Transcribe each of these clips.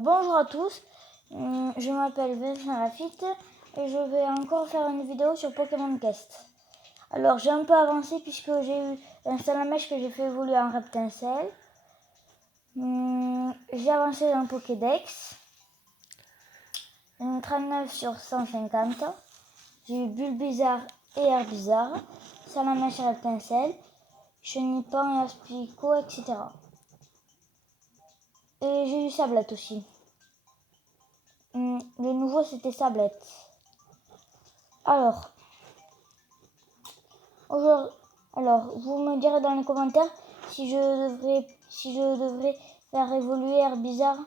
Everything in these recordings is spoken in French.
Bonjour à tous, je m'appelle Vincent Lafitte et je vais encore faire une vidéo sur Pokémon Quest. Alors j'ai un peu avancé puisque j'ai eu un Salamèche que j'ai fait évoluer en Reptincelle. J'ai avancé dans le Pokédex, 39 sur 150. J'ai eu Bulbizarre et Herbizarre, Salamèche et Reptincelle, Chenipan et Aspico, etc. Et j'ai eu Sablette aussi. Le nouveau c'était Sablette. Alors, vous me direz dans les commentaires si je devrais faire évoluer Herbizarre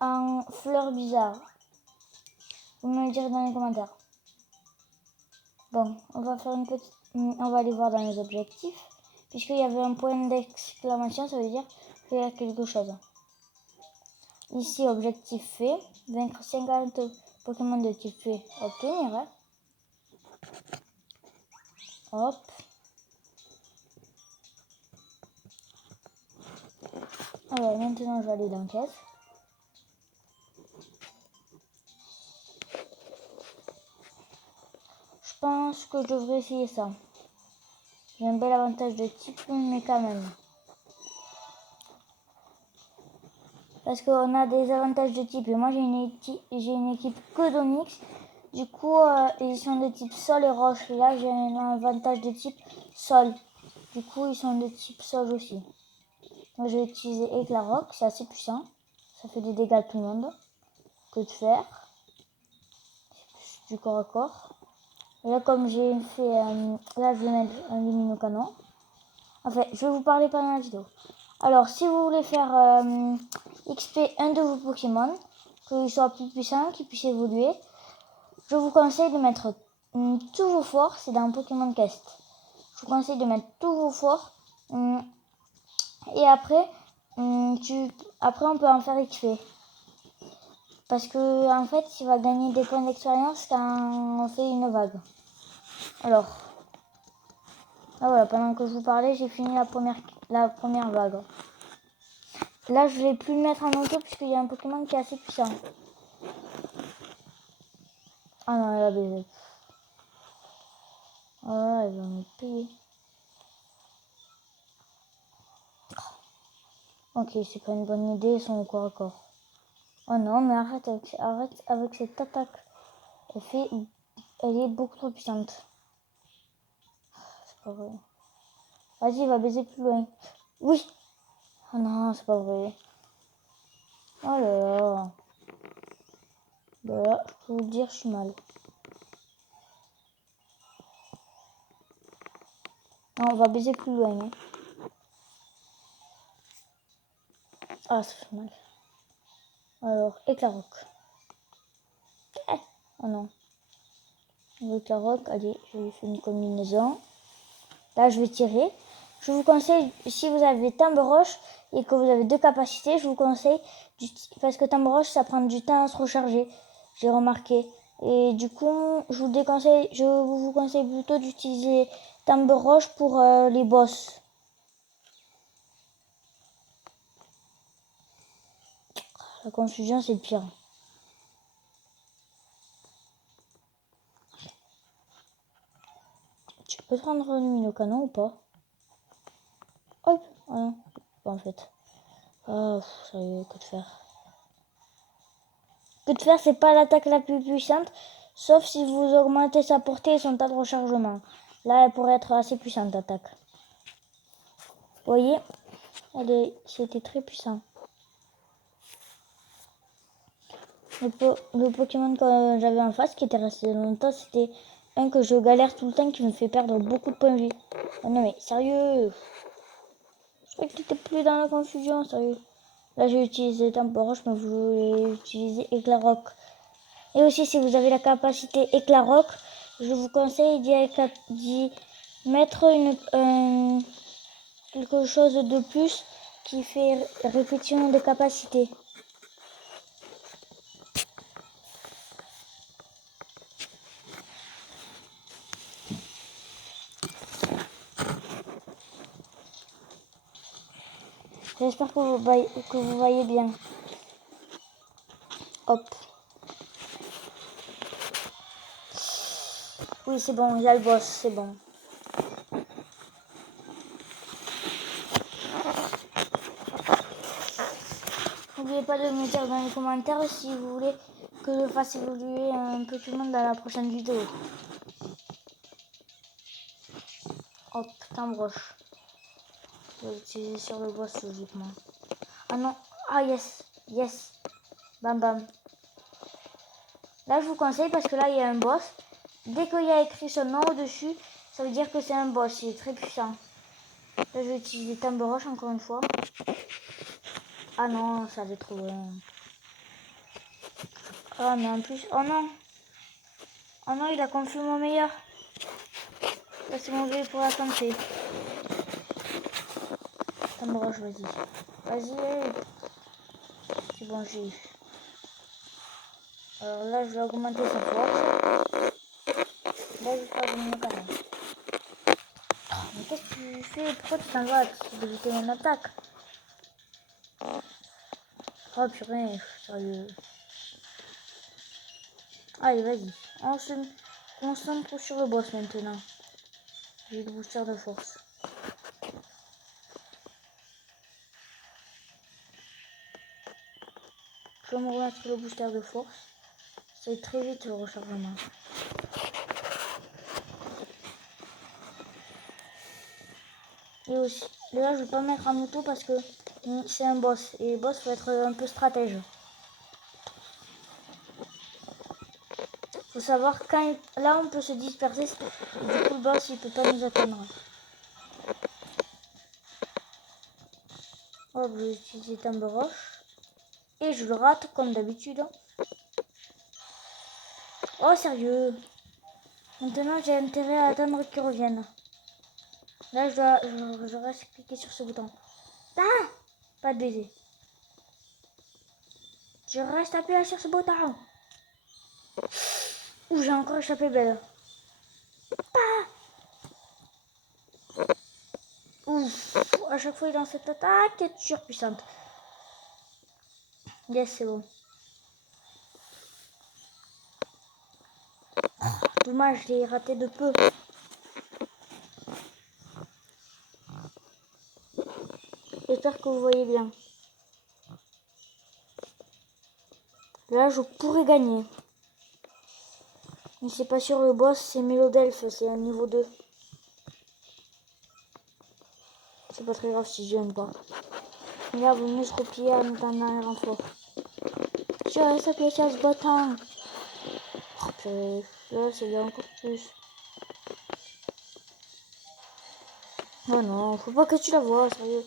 en Fleur Bizarre. Vous me le direz dans les commentaires. Bon, on va aller voir dans les objectifs. Puisqu'il y avait un point d'exclamation, ça veut dire qu'il y a quelque chose. Ici, objectif fait. Vaincre 50 Pokémon de type fait. Obtenir. Hein. Hop. Alors, maintenant, je vais aller dans caisse. Je pense que je devrais essayer ça. J'ai un bel avantage de type, mais quand même. Parce qu'on a des avantages de type. Et moi, j'ai une équipe que d'Onyx. Du coup, ils sont de type sol et roche. Et là, j'ai un avantage de type sol. Du coup, ils sont de type sol aussi. Moi, je vais utiliser éclat roc. C'est assez puissant. Ça fait des dégâts à tout le monde. Que de faire. Du corps à corps. Et là, comme j'ai fait... là, je vais mettre un luminocanon. Enfin, je vais vous parler pendant la vidéo. Alors, si vous voulez faire XP un de vos Pokémon, qu'il soit plus puissant, qu'il puisse évoluer, je vous conseille de mettre tous vos forts, c'est dans Pokémon Quest. Je vous conseille de mettre tous vos forts. Et après, après, on peut en faire XP. Parce que en fait, il va gagner des points d'expérience quand on fait une vague. Alors, ah voilà, pendant que je vous parlais, j'ai fini la première vague. Là, je vais plus le mettre en auto puisqu'il y a un Pokémon qui est assez puissant. Ah non, elle a baisé. Ah, elle va me payer. Ok, c'est pas une bonne idée, ils sont au corps à corps. Oh non, mais arrête avec cette attaque. Elle est beaucoup trop puissante. C'est pas vrai. Vas-y, va baiser plus loin. Oui. Oh non, c'est pas vrai. Oh là là. Là, je peux vous dire, je suis mal. Non, on va baiser plus loin. Hein. Ah, ça fait mal. Alors, éclat roc. Oh non. Éclat roc, allez, je lui fais une combinaison. Là, je vais tirer. Je vous conseille, si vous avez Timbre Roche et que vous avez deux capacités, je vous conseille, parce que Timbre Roche, ça prend du temps à se recharger, j'ai remarqué. Et du coup, je vous conseille plutôt d'utiliser Timbre Roche pour les boss. La confusion, c'est le pire. Tu peux prendre le luminocanon ou pas? Hop, ah non, pas en fait. Ah, sérieux, que de faire? Que de faire, c'est pas l'attaque la plus puissante, sauf si vous augmentez sa portée et son temps de rechargement. Là, elle pourrait être assez puissante, l'attaque. Vous voyez, c'était très puissant. Le Pokémon que j'avais en face, qui était resté longtemps, c'était un que je galère tout le temps, qui me fait perdre beaucoup de points de vie. Oh non mais, sérieux. Je croyais que t'étais plus dans la confusion, sérieux. Là, j'ai utilisé Tempo Roche, mais vous voulez utiliser Éclat Roc. Et aussi, si vous avez la capacité Éclat Roc, je vous conseille d'y mettre quelque chose de plus qui fait répétition de capacité. J'espère que vous voyez bien. Hop. Oui, c'est bon, il y a le boss, c'est bon. N'oubliez pas de me dire dans les commentaires si vous voulez que je fasse évoluer un peu tout le monde dans la prochaine vidéo. Hop, timbre roche. Je vais l'utiliser sur le boss logiquement. Ah non, ah yes, yes. Bam bam. Là je vous conseille parce que là il y a un boss. Dès qu'il y a écrit son nom au-dessus, ça veut dire que c'est un boss, il est très puissant. Là je vais utiliser timbre roche encore une fois. Ah non, ça allait trop loin. Ah mais en plus, oh non. Oh non, il a confus mon meilleur. Là c'est mauvais pour la santé. Timbre roche, vas-y. Vas-y, hey. C'est bon, j'ai eu. Alors là, je vais augmenter sa force. Là, je vais mon canal. Mais qu'est-ce que tu fais? Pourquoi tu t'en vas? Tu veux éviter mon attaque? Oh purée, sérieux. Allez, vas-y. On se concentre sur le boss maintenant. J'ai le booster de force. Je vais me remettre le booster de force. Ça va très vite le rechargement. Et aussi, là je vais pas me mettre en moto parce que c'est un boss. Et les boss, faut être un peu stratège. Faut savoir quand là on peut se disperser. Du coup le boss il peut pas nous atteindre. Hop, je vais utiliser timbre roche. Et je le rate comme d'habitude. Oh sérieux. Maintenant j'ai intérêt à attendre qu'il revienne. Là je reste cliquer sur ce bouton. Ah, pas de baiser. Je reste appuyé sur ce bouton. Ouh, j'ai encore échappé belle. Ouf, à chaque fois il lance cette attaque qui est surpuissante. Yes, c'est bon. Dommage, je l'ai raté de peu. J'espère que vous voyez bien. Là, je pourrais gagner. Mais c'est pas sûr, le boss, c'est Mélodelphe, c'est un niveau 2. C'est pas très grave si je gagne pas. Mais là, vaut mieux se replier en attendant un renfort. Je reste appuyé sur ce bouton. Oh, purée. Là, c'est bien encore plus. Oh non, faut pas que tu la vois, sérieux.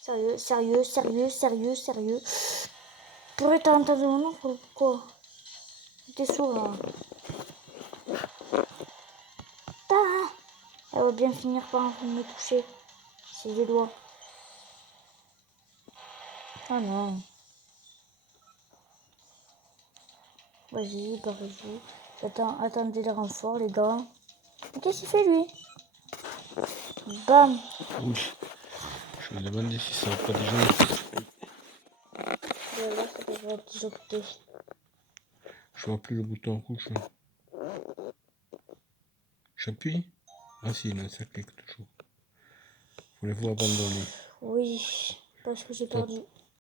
Sérieux, sérieux, sérieux, sérieux, sérieux. Pourrais t'as entendu mon nom, pourquoi? T'es sourd là. Ah, elle va bien finir par me toucher. C'est les doigts. Ah non. Vas-y, par vas-y. Attendez le renfort, les gars. Mais qu'est-ce qu'il fait lui? Bam. Oui. Je me demandais si ça va pas déjà. Voilà, ça devrait être disjoncté. Je vois plus le bouton rouge. J'appuie. Ah si, là, ça clique toujours. Voulez-vous abandonner? Oui, parce que j'ai Top. perdu.